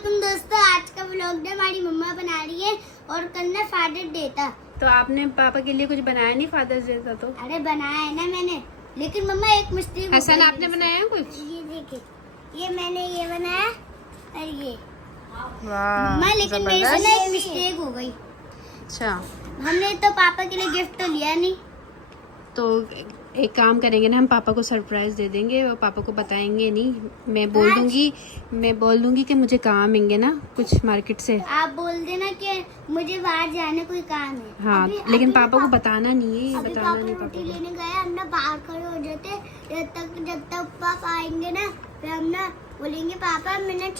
अस्सलामुअलैकुम दोस्तों, आज का व्लॉग में हमारी मम्मा बना रही है और कल ना फादर्स डे था। तो आपने पापा के लिए कुछ बनाया नहीं फादर्स डे था? तो अरे बनाया है ना मैंने, लेकिन मम्मा एक मिस्टेक। हसन आपने बनाया है कुछ? ये देखिए, ये मैंने ये बनाया और ये वाह मम्मा, लेकिन मेरे से ना एक मिस्टेक हो गई। अच्छा, हमने तो पापा के लिए गिफ्ट तो लिया नहीं। तो एक काम करेंगे ना, हम पापा को सरप्राइज दे देंगे और पापा को बताएंगे नहीं। मैं बोल दूंगी कि मुझे काम आएंगे ना कुछ मार्केट से। आप बोल देना कि मुझे बाहर जाने कोई काम है। हाँ, लेकिन पापा को बताना नहीं है, बताना नहीं रोटी पापा लेने गए, हम ना बाहर खड़े हो जाते जब तक पापा आएंगे ना, फिर हम ना बोलेंगे पापा मैंने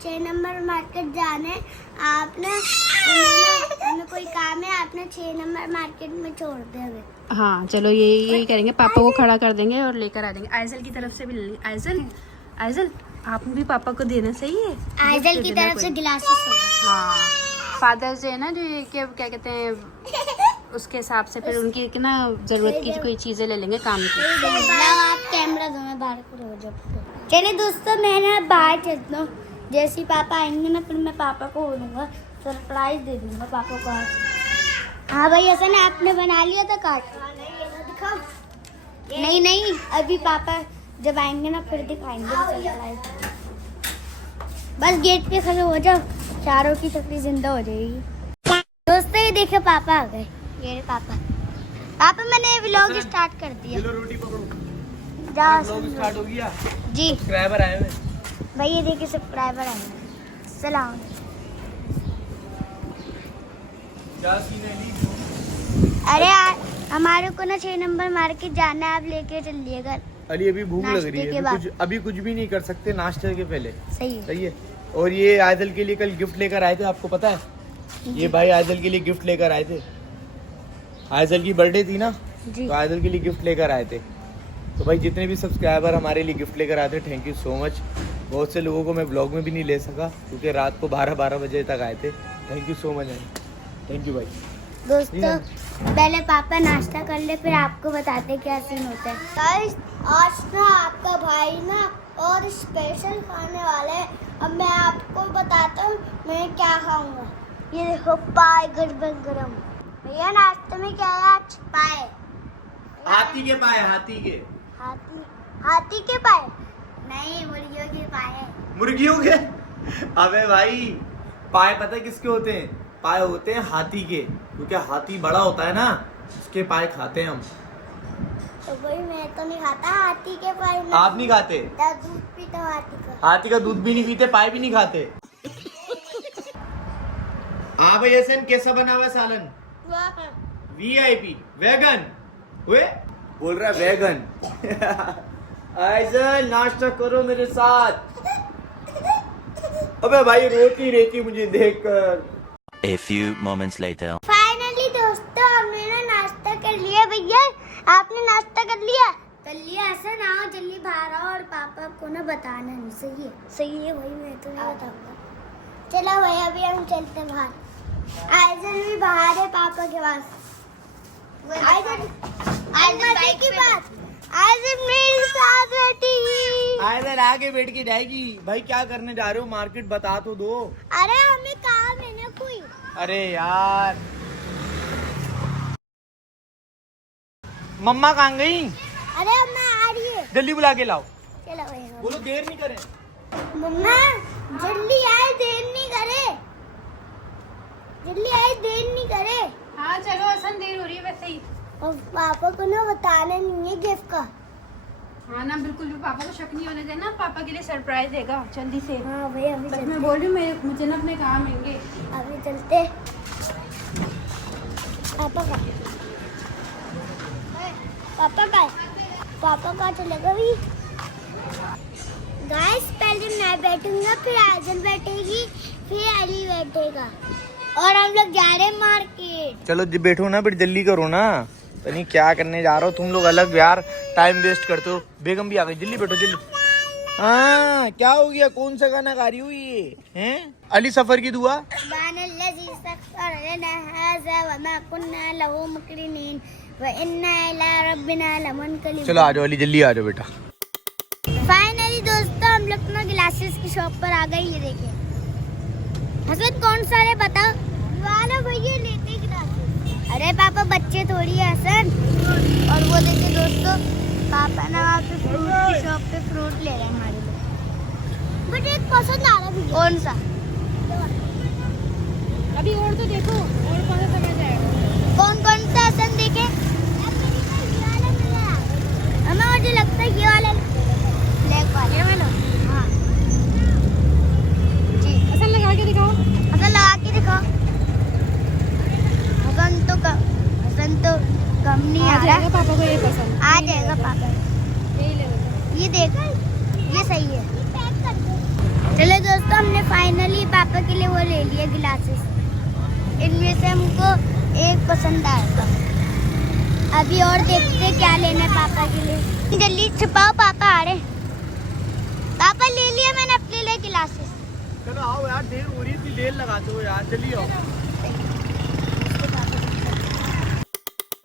6 नंबर मार्केट जाना है, आप ना हमें कोई काम है, आप ना 6 नंबर मार्केट में छोड़ दे हमें। हाँ चलो यही करेंगे, पापा को खड़ा कर देंगे और लेकर आ जाएंगे। आइजल की तरफ से भी ले लेंगे। आइजल आप भी पापा को देना, सही है? आइजल की तरफ से गिलासेस होगा। हाँ, फादर्स डे है ना, जो ये क्या कहते हैं, उसके हिसाब से फिर उनकी ना जरूरत की कोई चीजें ले लेंगे काम की। आप कैमरा दो, मैं बाहर खड़े हो जाऊँ। चलिए दोस्तों, मैं ना बाहर चलता हूँ। जैसे ही पापा आएंगे ना, फिर मैं पापा को बोलूँगा, सरप्राइज दे दूँगा पापा को आज। हाँ भाई, ऐसा ना आपने बना लिया था कार्ड? नहीं, अभी पापा जब आएंगे ना फिर दिखाएंगे सरप्राइज। बस गेट पे खड़े हो जाओ, चारों की तकलीफ जिंदा हो जाएगी। दोस्तों ये देखो पापा आ गए। ये पापा मैंने व्लॉग स्टार्ट कर दिया। चलो रोटी पकड़ो, जाओ व्लॉग स्टार्ट हो गया। जी सब्सक्राइबर आए हुए। भाई, ये देखिए सब्सक्राइबर आए हैं। सलाम। क्या सीन है ली? अरे हमारे को ना 6 नंबर मार्केट जाना है, आप लेके चलिएगा। अली अभी भूख लग नाश्ते रही के है, बाद। अभी कुछ भी नहीं कर सकते नाश्ते के पहले। सही है। और ये आयदल के लिए कल गिफ्ट लेकर आए थे, आपको पता है? ये भाई आयदल के लिए गिफ्ट लेकर आए थे। आयदल की बर्थडे थी ना, जी। तो आयदल के लिए गिफ्ट लेकर आए थे। तो भाई जितने भी सब्सक्राइबर हमारे लिए गिफ्ट लेकर आए थे, थैंक यू सो मच। बहुत से लोगों को मैं ब्लॉग में भी नहीं ले सका क्योंकि रात को 12 बजे तक आए थे। Thank you so much, thank you भाई। दोस्तों पहले पापा नाश्ता कर ले, फिर आपको बताते क्या सीन होता है। गाइस, आज ना आपका भाई ना और स्पेशल खाने वाला है। अब मैं आपको बताता हूँ मैं क्या खाऊंगा। ये देखो पाए गरम गरम। भैया नाश्ते में क्या है आज? पाए। हाथी के पाए, हाथी के पाए नहीं, मुर्गियों के पाए। मुर्गियों के? अबे भाई, पाए पता है किसके होते हैं? पाए होते हैं हाथी के, क्योंकि हाथी बड़ा होता है ना, उसके पाए खाते हैं हम। तो भाई मैं तो नहीं खाता हाथी के पाए। आप नहीं खाते? दूध पीता हूँ हाथी का। हाथी का दूध भी नहीं पीते, पाए भी नहीं खाते। हाँ भाई, ऐसा कैसा बना हुआ है सालन? VIP wagon. हुए बोल रहा है वैगन। ऐसा नाश्ता करो मेरे साथ। अबे भाई रोती रहती मुझे देखकर। A few moments later. Finally दोस्तों, हमने ना नाश्ता कर लिया। भैया आपने नाश्ता कर लिया? कर लिया। ऐसा ना हो, जल्दी बाहर आओ और पापा को ना बताना नहीं। सही है भाई, मैं तो नहीं बताऊंगा। चलो भाई, अभी हम चलते हैं बाहर। आइजन भी बाहर है पापा के पास। आइजन की बात, आइजन मेरे साथ बैठी। आइजन आगे बैठ के जाएगी। भाई क्या करने जा रहे हो? मार्केट बता तो दो। अरे हमें काम है ना कोई। अरे यार, मम्मा कहाँ गई? अरे अम्मा आ रही है, जल्दी बुला के लाओ। चलो भाई। बोलो देर नहीं करें। मम्मा जल्दी आए, देर नहीं करे। जल्दी आए, देर नहीं करे। हाँ चलो, हसन देर हो रही है वैसे ही। और पापा को ना बताना नहीं है गिफ्ट का। हाँ ना, बिल्कुल भी पापा को शक नहीं होने देना। पापा के लिए सरप्राइज देगा जल्दी से। हाँ भाई, अभी बस चलते। मैं बोल रही हूँ, मुझे ना अपने काम आएंगे। अभी चलते। पापा का चलेगा भी। गाइस पहले मैं बैठूंगा, फिर आजल बैठेगी, फिर अली बैठेगा और हम लोग जा रहे हैं मार्केट। चलो बैठो ना, फिर जल्दी करो ना। नहीं क्या करने जा रहे हो तुम लोग अलग यार, टाइम वेस्ट करते हो। बेगम भी आ गई, जल्दी बैठो जल्दी। हाँ क्या हो गया? कौन सा गाना गा रही हो ये? हैं? अली सफर की दुआ। चलो आ जाओ अली, जल्दी आ जाओ बेटा। फाइनली दोस्तों, हम लोग ना ग्लासेस की शॉप पर आ गए। ये देखिए हसन कौन सा है बताओ? वाला भैया लेते गिलास। अरे पापा बच्चे थोड़ी है हसन। और वो देखिए दोस्तों, पापा ना वहाँ पे फ्रूट की शॉप पे फ्रूट ले रहे हैं हमारे लिए। बट एक पसंद आ रहा है। कौन सा? अभी और तो देखो, और कौन सा समझ जाएगा। कौन कौन सा हसन देखे? हमें मुझे लगता है ये वाला ब्लैक वाला। ये वाला? हाँ जी। असल लगा के दिखाओ। हसन लगा के दिखाओ। हसन तो कम नहीं आ रहा। जाएगा पापा को ये पसंद। आ जाएगा पापा। यही ले लो। ये देख, ये सही है। चलो दोस्तों, हमने फाइनली पापा के लिए वो ले लिया गिलासेस। इनमें से हमको एक पसंद आएगा। अभी और देखते हैं क्या लेना है पापा के लिए। जल्दी छुपाओ, पापा आ रहे। पापा ले लिया मैंने अपने लिए गिलासेस। चलो आओ यार, देर हो रही थी, देर लगाते हो यार, चलिए आओ।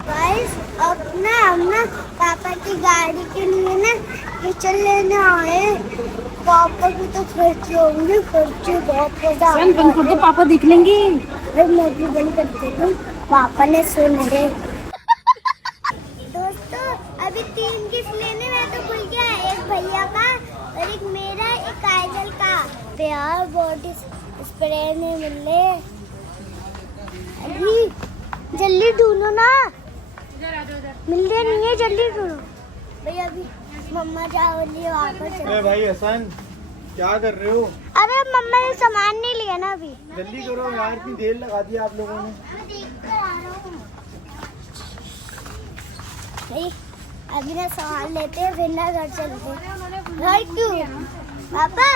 गाइस अब ना हम ना पापा की गाड़ी के लिए ना किचन लेने आए। पापा की तो खर्चे होंगे, खर्चे बहुत ज्यादा। तुमको तो पापा दिख लेंगे। मोटी बड़ी करते थे, पापा ने सुन रहे। दोस्तों अभी 3 गिफ्ट लेने में तो भूल गया। एक भैया का और एक मेरा, एक आइजल का। प्यार बॉडी स्प्रे नहीं मिल रहे। अभी जल्दी ढूंढो ना, मिल रहे नहीं है, जल्दी ढूंढो भैया। अभी मम्मा जाओगी वहाँ पर। अरे भाई हसन, क्या कर रहे हो? अरे मम्मा ने सामान नहीं लिया ना अभी। जल्दी करो यार, इतनी देर लगा दी आप लोगों ने। मैं देख कर आ रहा हूँ। नहीं, अभी ना सामान लेते हैं, फिर ना घर चलते हैं। घर क्यों पापा?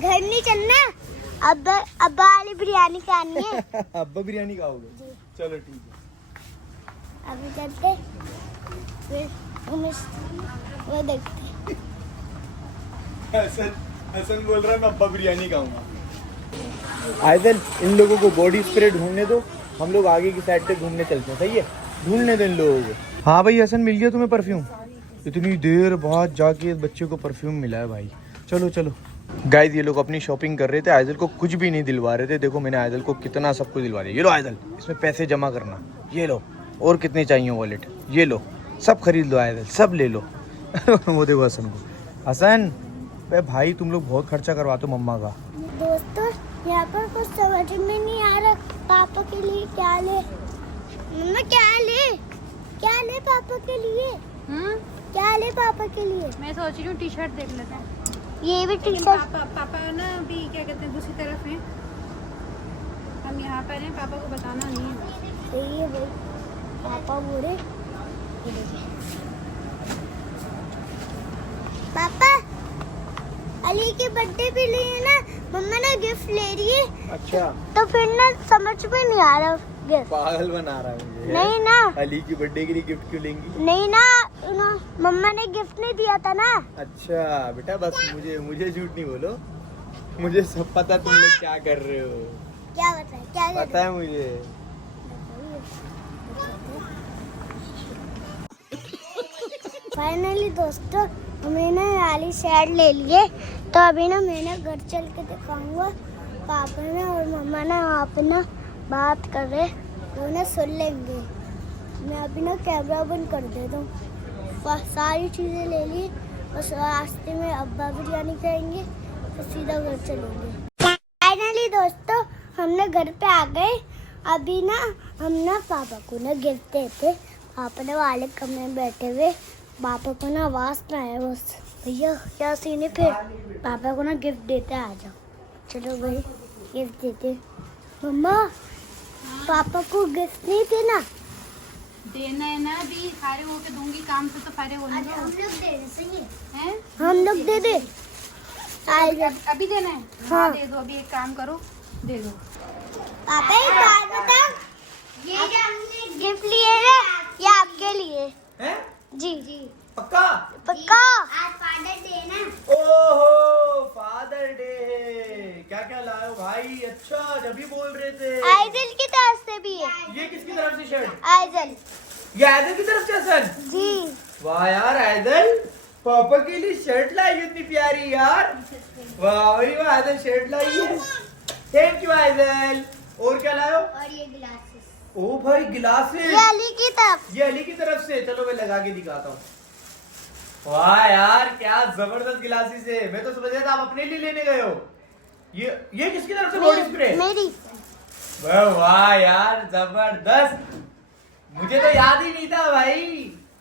घर नहीं चलना। अब्बा वाली बिरयानी खानी है। अब्बा बिरयानी खाओगे? चलो ठीक है। अभी चलते फिर वो देखते। हसन बोल रहा है मैं अब्बा बिरयानी खाऊंगा। आइदल, इन लोगों को बॉडी स्प्रे ढूंढने दो, हम लोग आगे की साइड पे घूमने चलते हैं। सही है, ढूंढने दो इन लोगों को। हाँ भाई हसन, मिल गया तुम्हें परफ्यूम? इतनी देर बाद जाके बच्चे को परफ्यूम मिला है भाई। चलो चलो। गाइस ये लोग अपनी शॉपिंग कर रहे थे, आइदल को कुछ भी नहीं दिलवा रहे थे। देखो मैंने आइदल को कितना सब कुछ दिलवा दिया। ये लो आइदल, इसमें पैसे जमा करना। ये लो, और कितने चाहिए वॉलेट? ये लो, सब खरीद लो आइदल, सब ले लो। वो देखो हसन को। हसन भाई तुम लोग बहुत खर्चा करवाते हो मम्मा का। दोस्तों यहाँ पर कुछ समझ में नहीं आ रहा, पापा के लिए क्या ले। मम्मा क्या ले पापा के लिए? क्या ले पापा के लिए? मैं सोच रही हूँ टी शर्ट देख लेते हैं। ये भी टी शर्ट। पापा ना अभी क्या कहते हैं दूसरी तरफ हैं, हम यहाँ पर हैं, पापा को बताना नहीं है। सही है भाई, पापा बोले। पापा अली के बर्थडे पे लिए ना मम्मा ने गिफ्ट ले रही है। अच्छा, तो फिर ना समझ में नहीं आ रहा गिफ्ट। पागल बना रहा है मुझे। नहीं ना, अली की बर्थडे के लिए गिफ्ट क्यों लेंगी? नहीं ना, मम्मा ने गिफ्ट नहीं दिया था ना। अच्छा बेटा, बस मुझे झूठ नहीं बोलो, मुझे सब पता तुम लोग क्या कर रहे हो। क्या बताए? क्या कर पता है मुझे। फाइनली दोस्तों हमने ना वाली शर्ट ले लिए। तो अभी ना मैं ना घर चल के दिखाऊंगा। पापा ना और मम्मा ना वहाँ पे ना बात कर रहे, वो ना सुन लेंगे। मैं अभी ना कैमरा बंद कर देता हूँ। सारी चीज़ें ले ली, बस रास्ते में अब्बा बिरयानी खाएंगे तो सीधा घर चलेंगे। फाइनली दोस्तों हमने घर पे आ गए। अभी ना हम ना पापा को ना गिफ्ट देते। पापा ने वाले कमरे में बैठे हुए, पापा को ना आवाज़ ना आया बस। भैया क्या सीन है? फिर पापा को ना गिफ्ट देते आ जाओ। चलो भाई गिफ्ट देते। मम्मा पापा को गिफ्ट नहीं देना? देना है ना, अभी फारे होके दूंगी, काम से तो फारे होने दो। हम लोग दे दे। सही है, हैं? हम लोग दे दे। अभी देना है? हाँ। दे दो, अभी एक काम करो, दे दो। पापा एक बात बता, ये जो हमने गिफ्ट लिए है ये आपके लिए हैं? जी जी पक्का? पक्का। आज फादर डे ना। ओहो फादर डे, क्या क्या लाए हो भाई? अच्छा जब भी बोल रहे थे। आइजल की तरफ से भी है। ये किसकी तरफ से शर्ट? आइजल। ये आइदल की तरफ से सर? जी। वाह यार आइदल, पापा के लिए शर्ट लाई इतनी प्यारी यार। वाह भाई वाह, आइदल शर्ट लाई है। Thank you Aizawl. और क्या लायो? और ये ग्लासेस, ओ भाई ग्लासेस, ये अली की तरफ। ये अली की तरफ से। चलो मैं लगा के दिखाता हूँ। वाह यार क्या जबरदस्त गिलासेस है। मैं तो समझ रहा था आप अपने लिए लेने गए हो। ये किसकी तरफ से बॉडी स्प्रे? मेरी। वाह यार जबरदस्त, मुझे तो याद ही नहीं था भाई।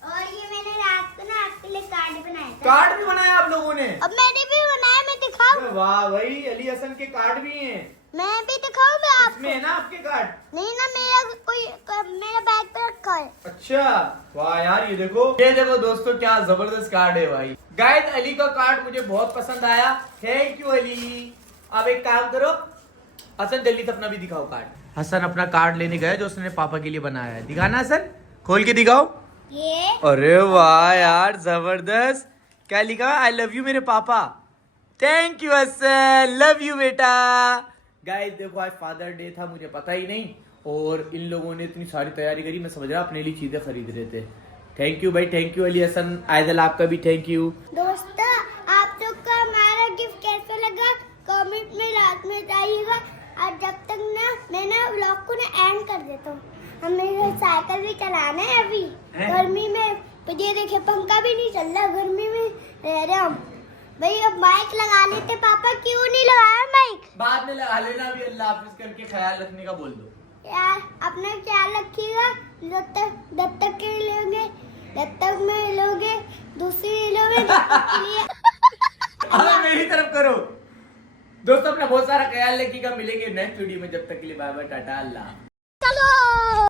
और ये मैंने रात को ना आपके लिए कार्ड बनाया था। कार्ड भी बनाया आप लोगों ने? अब मैंने भी बनाया, मैं दिखाऊं? वाह भाई अली हसन के कार्ड भी हैं। मैं भी दिखाऊं मैं आपको? इसमें है ना आपके कार्ड? नहीं ना, मेरा बैग पे रखा है। अच्छा वाह यार, ये देखो दोस्तों क्या जबरदस्त कार्ड है भाई। गाइस अली का कार्ड मुझे बहुत पसंद आया, थैंक यू अली। अब एक काम करो हसन, जल्दी से अपना भी दिखाओ कार्ड। हसन अपना कार्ड लेने गए जो उसने पापा के लिए बनाया है। दिखाना हसन, खोल के दिखाओ। ये अरे वाह यार जबरदस्त। क्या लिखा? आई लव यू मेरे पापा। Thank you Hasan, love you बेटा। गाइस देखो आज फादर डे था, मुझे पता ही नहीं, और इन लोगों ने इतनी सारी तैयारी करी। मैं समझ रहा अपने लिए चीजें खरीद रहे थे। थैंक यू भाई, थैंक यू अली हसन। आयदल आपका भी थैंक यू। दोस्तों, आप लोग का हमारा गिफ्ट कैसा लगा कमेंट में रात में बताइएगा। और जब तक ना मैं ना व्लॉग को ना एंड कर देता हूँ। हमें साइकिल भी चलाना है अभी गर्मी में। तो ये देखिए पंखा भी नहीं चल रहा, गर्मी में रह रहे हम भाई। अब माइक लगा लेते पापा, क्यों नहीं लगाया माइक? बाद में लगा लेना, अभी अल्लाह हाफिज करके ख्याल रखने का बोल दो। यार अपना ख्याल रखिएगा। जब तक के लोगे, जब तक मैं लोगे, दूसरी लोगे के लिए। अब मेरी तरफ करो। दोस्तों अपना बहुत सारा ख्याल रखिएगा, मिलेंगे नेक्स्ट वीडियो में। जब तक के लिए बाय बाय, टाटा, अल्लाह।